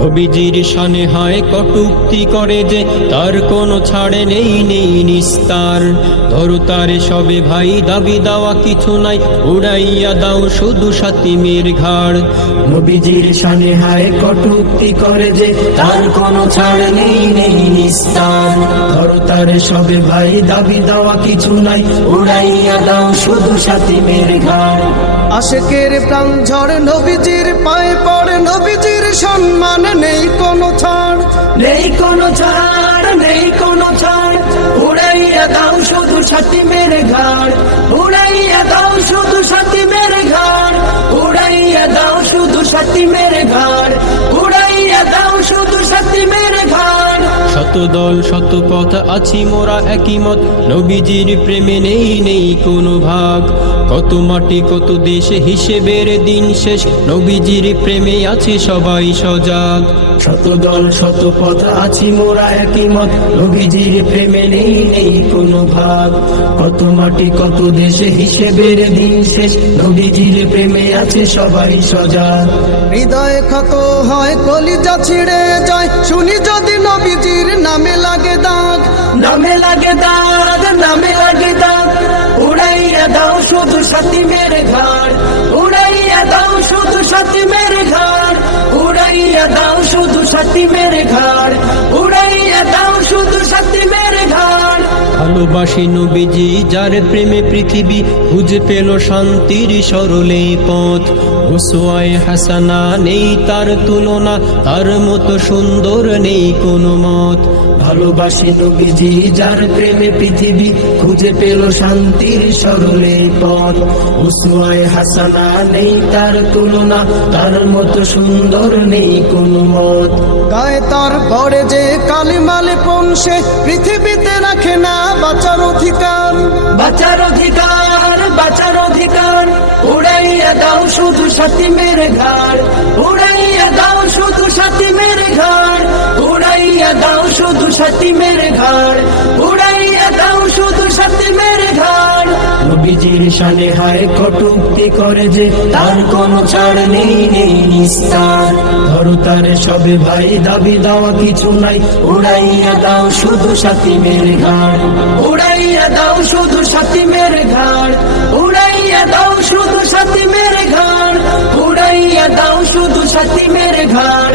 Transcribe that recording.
নবীজির শানে হয় কটুক্তি করে যে তার কোনো ছাড়ে নেই নেই নিস্তার। ধরো তারে সবে ভাই, দাবি দেওয়া কিছু নাই, উড়াইয়া দাও শুধু সাতিমের ঘাড়। নবীজির শানে হায় কটুক্তি করে যে তার কোনো ছাড়ে নেই নেই নিস্তার। ধরো তার সবে ভাই, দাবি দেওয়া কিছু নাই, উড়াইয়া দাও শুধু সাথী মেরে ঘাড়। আশেকের প্রাণ ঝড় নবীজির পায়ে সম্মান নেই কোনো ছাড়। নেই কোনো ছাড়, নেই কোনো ছাড়। উড়াইয়া দাও শুধু সাথে মেরে ঘাড়। উড়াইয়া দাও শুধু সাথে মেরে ঘাড়। উড়াইয়া দাও শুধু সাথে মেরে ঘাড়। শত দল শত পথ আছি মোরা একই মত। নবীজির প্রেমে নেই নেই কোনো ভাগ। কত মাটি কত দেশে হিসেবের দিন শেষ। নবীজির প্রেমে আছে সবাই সজাগ। শত দল শত পথ আছি মোরা একই মত। নবীজির প্রেমে নেই নেই কোনো ভাগ। কত মাটি কত দেশে হিসেবের দিন শেষ। নবীজির প্রেমে আছে সবাই সজাগ। হৃদয় ক্ষত হয় কলিজা ছিঁড়ে যায়। শুনি যদি নবীজির নামে লাগে দাগ, নামে লাগে দাগ, নামে লাগে দাগ। উড়াইয়া দাও শুধু সাথী মেরে ঘর উড়াইয়া দাও শুধু সাথী মেরে ঘর উড়াইয়া দাও শুধু সাথী মেরে ঘর উড়াইয়া দাও শুধু সাথী ভালোবাসি নবীজি, যার প্রেমে পৃথিবী খুঁজে পেল শান্তির সরলে পথ। ওসোয়ায় হাসানা নেই তার তুলনা, তার মতো সুন্দর নেই কোনো মত। ভালোবাসি নবীজি যার প্রেমে পৃথিবী খুঁজে পেল শান্তির সরলে পথ। উসুয়ায় হাসানা নেই তার তুলনা তার মতো সুন্দর নেই কোনো মত। গায়ে তার পরে যে কালিমালে পৌঁছে পৃথিবীতে রাখে না বাঁচার অধিকার। বাঁচার অধিকার বাঁচার অধিকার উড়াইয়া দাও শুধু সাথী মেরে ঘাড় নবীজির শানে হায় কটুক্তি করে যে তার কোনো ছাড় নেই নেই নিস্তার। ধরো তারে সবে ভাই, দাবি দেওয়া কিছু নাই, উড়াইয়া দাও শুধু সাথী মেরে ঘাড়। উড়াইয়া দাও শুধু সাথী মেরে ঘাড়। উড়াইয়া দাও শুধু সাথী মেরে ঘাড়। উড়াইয়া দাও শুধু সাথী মেরে ঘাড়।